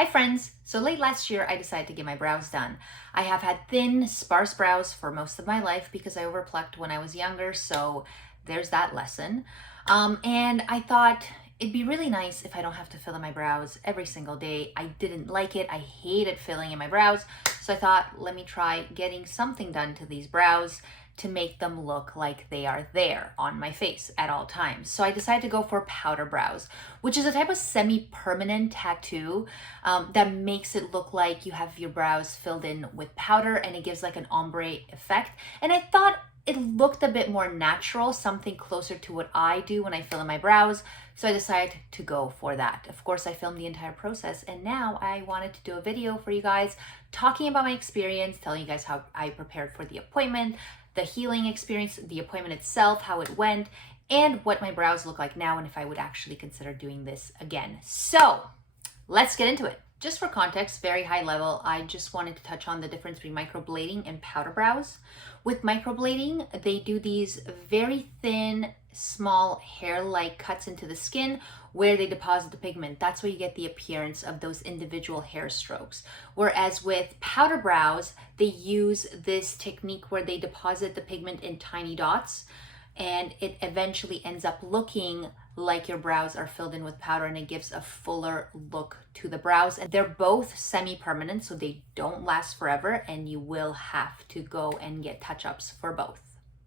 Hi friends! So late last year I decided to get my brows done. I have had thin, sparse brows for most of my life because I overplucked when I was younger, so there's that lesson. And I thought it'd be really nice if I don't have to fill in my brows every single day. I didn't like it. I hated filling in my brows. So I thought, let me try getting something done to these brows to make them look like they are there on my face at all times. So I decided to go for powder brows, which is a type of semi-permanent tattoo that makes it look like you have your brows filled in with powder, and it gives like an ombre effect. And I thought it looked a bit more natural, something closer to what I do when I fill in my brows. So I decided to go for that. Of course, I filmed the entire process, and now I wanted to do a video for you guys talking about my experience, telling you guys how I prepared for the appointment, the healing experience, the appointment itself, how it went, and what my brows look like now, and if I would actually consider doing this again. So let's get into it. Just for context, very high level, I just wanted to touch on the difference between microblading and powder brows. With microblading, they do these very thin, small hair-like cuts into the skin where they deposit the pigment. That's where you get the appearance of those individual hair strokes. Whereas with powder brows, they use this technique where they deposit the pigment in tiny dots, and it eventually ends up looking like your brows are filled in with powder, and it gives a fuller look to the brows. And they're both semi-permanent, so they don't last forever, and you will have to go and get touch-ups for both.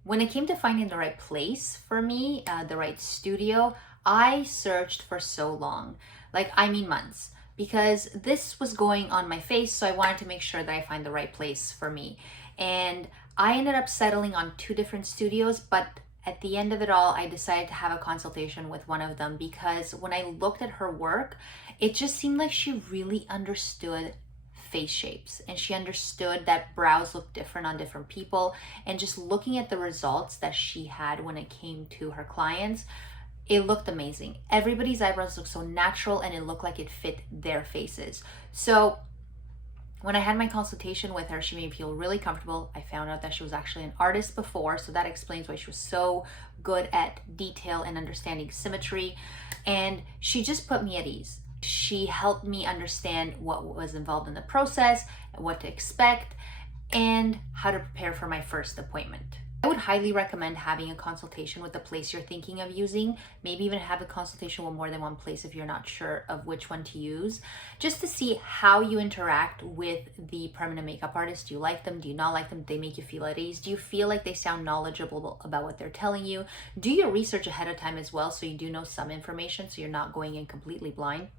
When it came to finding the right place for me, the right studio, I searched for so long, months, because this was going on my face, so I wanted to make sure that I find the right place for me. And I ended up settling on 2 different studios, but at the end of it all, I decided to have a consultation with one of them because when I looked at her work, it just seemed like she really understood face shapes, and she understood that brows look different on different people. And just looking at the results that she had when it came to her clients, it looked amazing. Everybody's eyebrows looked so natural, and it looked like it fit their faces. So when I had my consultation with her, she made me feel really comfortable. I found out that she was actually an artist before, so that explains why she was so good at detail and understanding symmetry. And she just put me at ease. She helped me understand what was involved in the process, what to expect, and how to prepare for my first appointment. I would highly recommend having a consultation with the place you're thinking of using. Maybe even have a consultation with more than one place if you're not sure of which one to use, just to see how you interact with the permanent makeup artist. Do you like them? Do you not like them? Do they make you feel at ease? Do you feel like they sound knowledgeable about what they're telling you? Do your research ahead of time as well, so you do know some information, so you're not going in completely blind.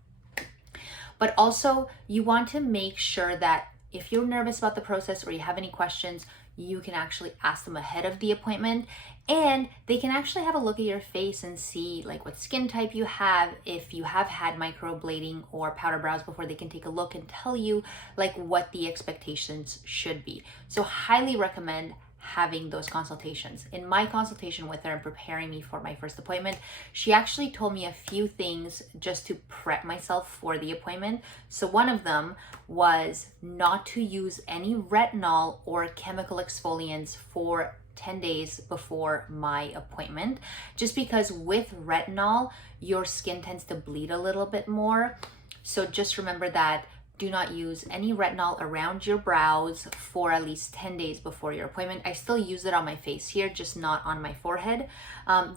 But also, you want to make sure that if you're nervous about the process or you have any questions, you can actually ask them ahead of the appointment, and they can actually have a look at your face and see like what skin type you have. If you have had microblading or powder brows before, they can take a look and tell you like what the expectations should be. So highly recommend having those consultations. In my consultation with her and preparing me for my first appointment, she actually told me a few things just to prep myself for the appointment. So one of them was not to use any retinol or chemical exfoliants for 10 days before my appointment, just because with retinol, your skin tends to bleed a little bit more. So just remember that. Do not use any retinol around your brows for at least 10 days before your appointment. I still use it on my face here, just not on my forehead.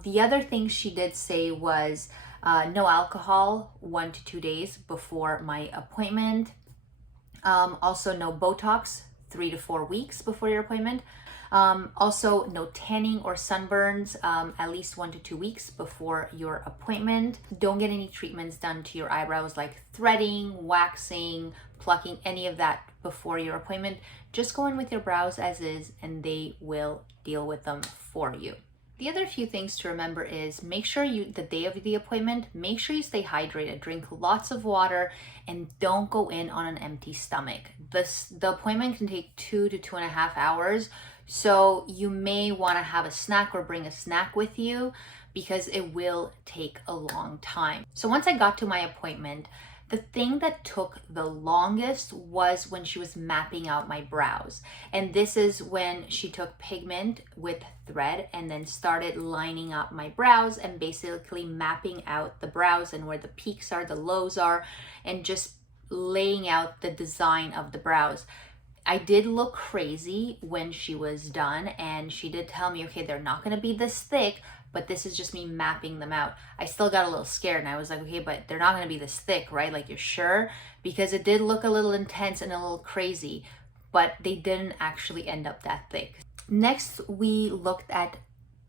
The other thing she did say was no alcohol 1 to 2 days before my appointment. Also no Botox 3 to 4 weeks before your appointment. Also no tanning or sunburns at least 1 to 2 weeks before your appointment. Don't get any treatments done to your eyebrows like threading, waxing, plucking, any of that before your appointment. Just go in with your brows as is, and they will deal with them for you. The other few things to remember is make sure the day of the appointment, make sure you stay hydrated, drink lots of water, and don't go in on an empty stomach. The appointment can take 2 to 2.5 hours, so you may want to have a snack or bring a snack with you because it will take a long time. So once I got to my appointment, the thing that took the longest was when she was mapping out my brows. And this is when she took pigment with thread and then started lining up my brows and basically mapping out the brows and where the peaks are, the lows are, and just laying out the design of the brows. I did look crazy when she was done, and she did tell me, okay, they're not gonna be this thick, but this is just me mapping them out. I still got a little scared, and I was like, okay, but they're not gonna be this thick, right? Like, you're sure? Because it did look a little intense and a little crazy, but they didn't actually end up that thick. Next, we looked at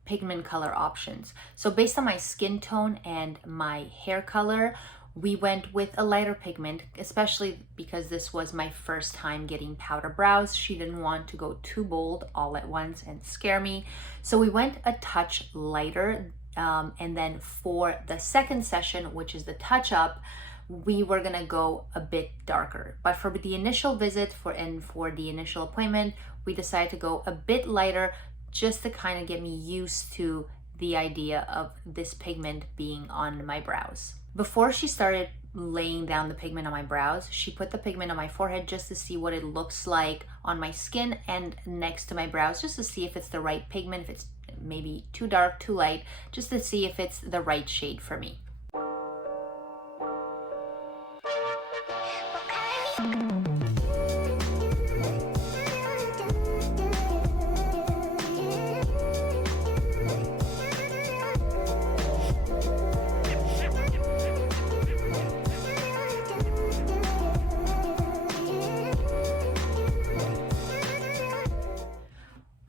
pigment color options. So based on my skin tone and my hair color, we went with a lighter pigment, especially because this was my first time getting powder brows. She didn't want to go too bold all at once and scare me. So we went a touch lighter. And then for the second session, which is the touch up, we were gonna go a bit darker. But for the initial visit for the initial appointment, we decided to go a bit lighter, just to kind of get me used to the idea of this pigment being on my brows. Before she started laying down the pigment on my brows, she put the pigment on my forehead just to see what it looks like on my skin and next to my brows, just to see if it's the right pigment, if it's maybe too dark, too light, just to see if it's the right shade for me.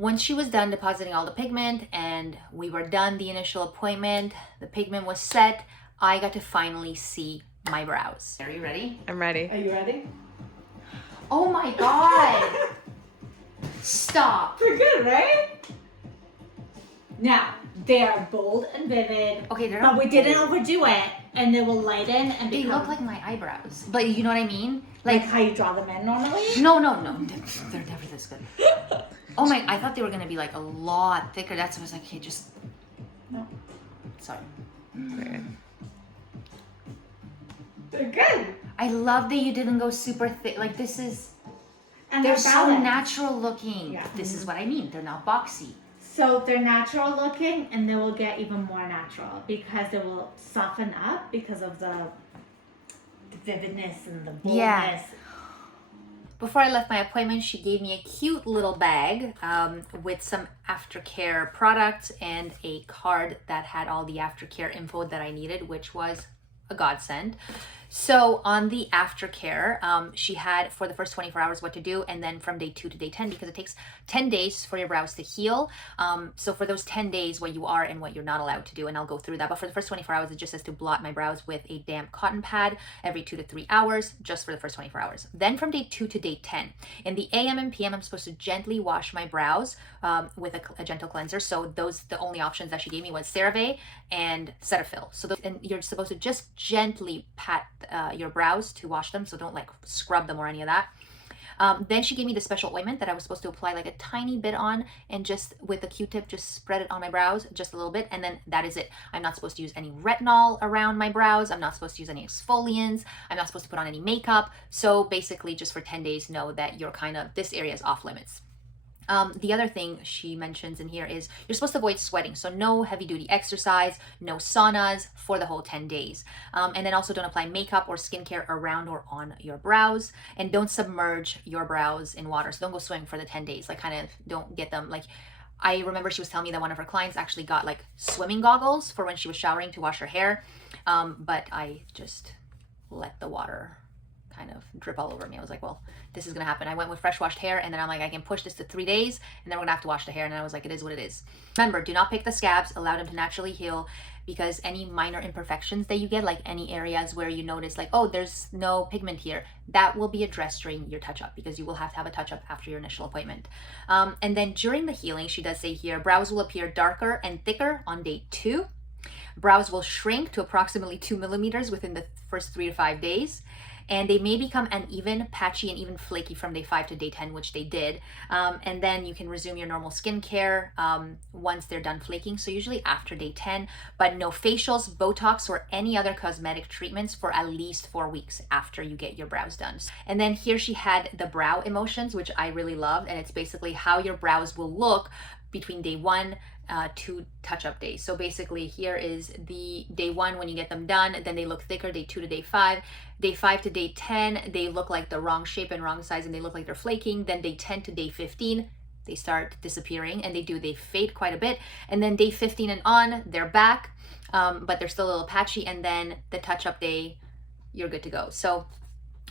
Once she was done depositing all the pigment and we were done the initial appointment, the pigment was set, I got to finally see my brows. Are you ready? I'm ready. Are you ready? Oh my God! Stop. Pretty good, right? Now, they are bold and vivid. Okay, they're but not we didn't bold. overdo it, and they will lighten and They become look like my eyebrows. Like, you know what I mean? like how you draw them in normally. No. They're never this good. Oh my, I thought they were gonna be like a lot thicker. That's why I was like, okay, just. No. Sorry. They're good. I love that you didn't go super thick. Like, this is. And They're they're so balanced. natural looking. Yeah. This is what I mean. They're not boxy. So they're natural looking, and they will get even more natural because they will soften up because of the vividness and the boldness. Yeah. Before I left my appointment, she gave me a cute little bag with some aftercare products and a card that had all the aftercare info that I needed, which was a godsend. So on the aftercare, she had for the first 24 hours what to do, and then from day 2 to day 10, because it takes 10 days for your brows to heal. So for those 10 days, what you are and what you're not allowed to do, and I'll go through that. But for the first 24 hours, it just says to blot my brows with a damp cotton pad every 2 to 3 hours, just for the first 24 hours. Then from day 2 to day 10, in the AM and PM, I'm supposed to gently wash my brows with a gentle cleanser. So the only options that she gave me was CeraVe and Cetaphil. So and you're supposed to just gently pat your brows to wash them, so don't like scrub them or any of that. Then she gave me the special ointment that I was supposed to apply like a tiny bit on, and just with a Q-tip just spread it on my brows just a little bit, and then that is it. I'm not supposed to use any retinol around my brows. I'm not supposed to use any exfoliants. I'm not supposed to put on any makeup. So basically just for 10 days know that you're this area is off limits. The other thing she mentions in here is you're supposed to avoid sweating. So no heavy duty exercise, no saunas for the whole 10 days. And then also don't apply makeup or skincare around or on your brows, and don't submerge your brows in water. So don't go swimming for the 10 days. Like, kind of don't get them like, I remember she was telling me that one of her clients actually got like swimming goggles for when she was showering to wash her hair. But I just let the water kind of drip all over me. I was like, well, this is gonna happen. I went with fresh washed hair, and then I'm like, I can push this to 3 days, and then we're gonna have to wash the hair. And I was like, it is what it is. Remember, do not pick the scabs, allow them to naturally heal, because any minor imperfections that you get, like any areas where you notice like, oh, there's no pigment here, that will be addressed during your touch-up, because you will have to have a touch-up after your initial appointment. And then during the healing, she does say here, brows will appear darker and thicker on day 2. Brows will shrink to approximately 2 millimeters within the first 3 to 5 days. And they may become uneven, patchy, and even flaky from day 5 to day 10, which they did. And then you can resume your normal skincare once they're done flaking, so usually after day 10, but no facials, Botox, or any other cosmetic treatments for at least 4 weeks after you get your brows done. And then here she had the brow emotions, which I really loved, and it's basically how your brows will look between day 1 to touch-up day. So basically here is the day 1 when you get them done, then they look thicker, day 2 to day 5. Day 5 to day 10, they look like the wrong shape and wrong size and they look like they're flaking. Then day 10 to day 15, they start disappearing and they fade quite a bit. And then day 15 and on, they're back, but they're still a little patchy. And then the touch-up day, you're good to go. So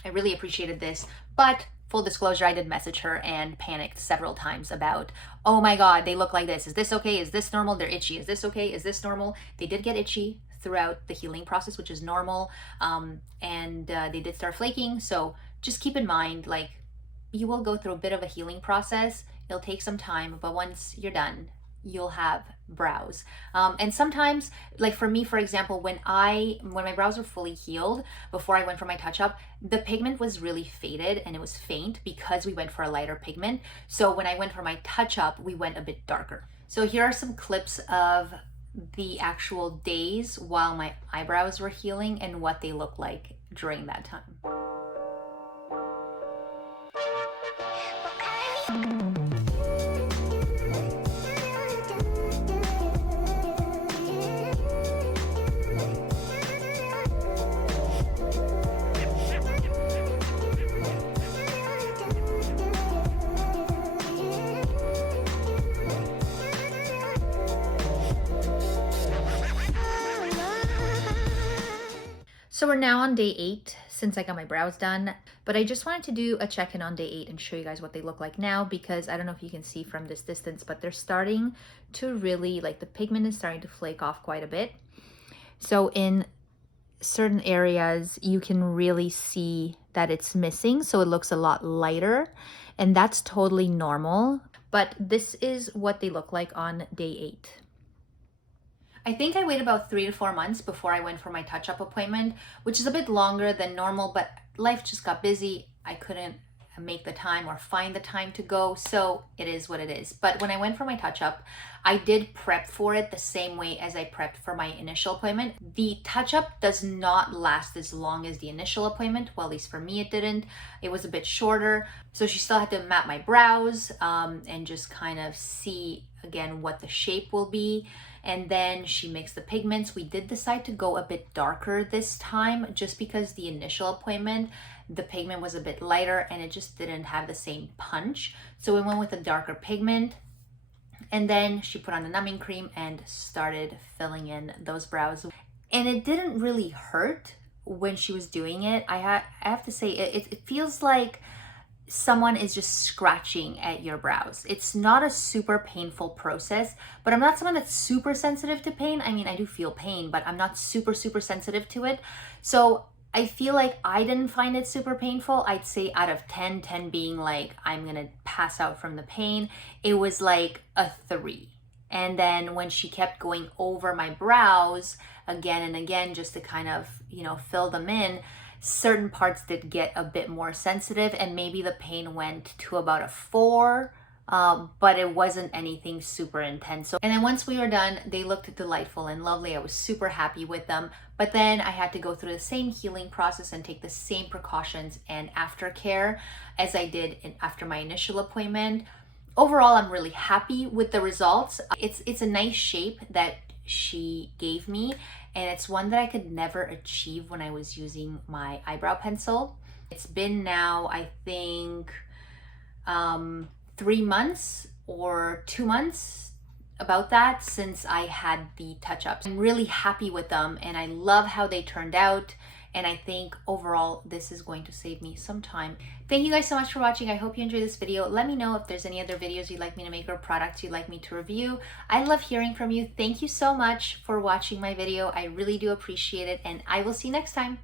I really appreciated this, but full disclosure, I did message her and panicked several times about, oh my God, they look like this. Is this okay? Is this normal? They're itchy. Is this okay? Is this normal? They did get itchy throughout the healing process, which is normal. And they did start flaking. So just keep in mind, like, you will go through a bit of a healing process. It'll take some time, but once you're done, you'll have brows. And sometimes, like for me, for example, when my brows were fully healed before I went for my touch-up, the pigment was really faded and it was faint because we went for a lighter pigment. So when I went for my touch-up, we went a bit darker. So here are some clips of the actual days while my eyebrows were healing and what they looked like during that time. So we're now on day 8 since I got my brows done, but I just wanted to do a check-in on day 8 and show you guys what they look like now, because I don't know if you can see from this distance, but they're starting to really, like, the pigment is starting to flake off quite a bit. So in certain areas, you can really see that it's missing, so it looks a lot lighter, and that's totally normal. But this is what they look like on day 8. I think I waited about 3 to 4 months before I went for my touch-up appointment, which is a bit longer than normal, but life just got busy. I couldn't make the time or find the time to go, so it is what it is. But when I went for my touch-up, I did prep for it the same way as I prepped for my initial appointment. The touch-up does not last as long as the initial appointment. Well, at least for me it didn't. It was a bit shorter, so she still had to map my brows and just kind of see again what the shape will be. And then she mixed the pigments. We did decide to go a bit darker this time just because the initial appointment, the pigment was a bit lighter and it just didn't have the same punch. So we went with a darker pigment. And then she put on the numbing cream and started filling in those brows. And it didn't really hurt when she was doing it. I have to say, it feels like someone is just scratching at your brows. It's not a super painful process, but I'm not someone that's super sensitive to pain. I mean, I do feel pain, but I'm not super sensitive to it. So I feel like I didn't find it super painful. I'd say out of 10, 10 being like, I'm gonna pass out from the pain, it was like a 3. And then when she kept going over my brows again and again, just to kind of, you know, fill them in, certain parts did get a bit more sensitive and maybe the pain went to about a 4, but it wasn't anything super intense. And then once we were done, they looked delightful and lovely. I was super happy with them. But then I had to go through the same healing process and take the same precautions and aftercare as I did after my initial appointment. Overall, I'm really happy with the results. It's a nice shape that she gave me, and it's one that I could never achieve when I was using my eyebrow pencil. It's been now, I think, 3 months or 2 months, about that, since I had the touch-ups. I'm really happy with them and I love how they turned out, and I think overall this is going to save me some time. Thank you guys so much for watching. I hope you enjoyed this video. Let me know if there's any other videos you'd like me to make or products you'd like me to review. I love hearing from you. Thank you so much for watching my video. I really do appreciate it, and I will see you next time.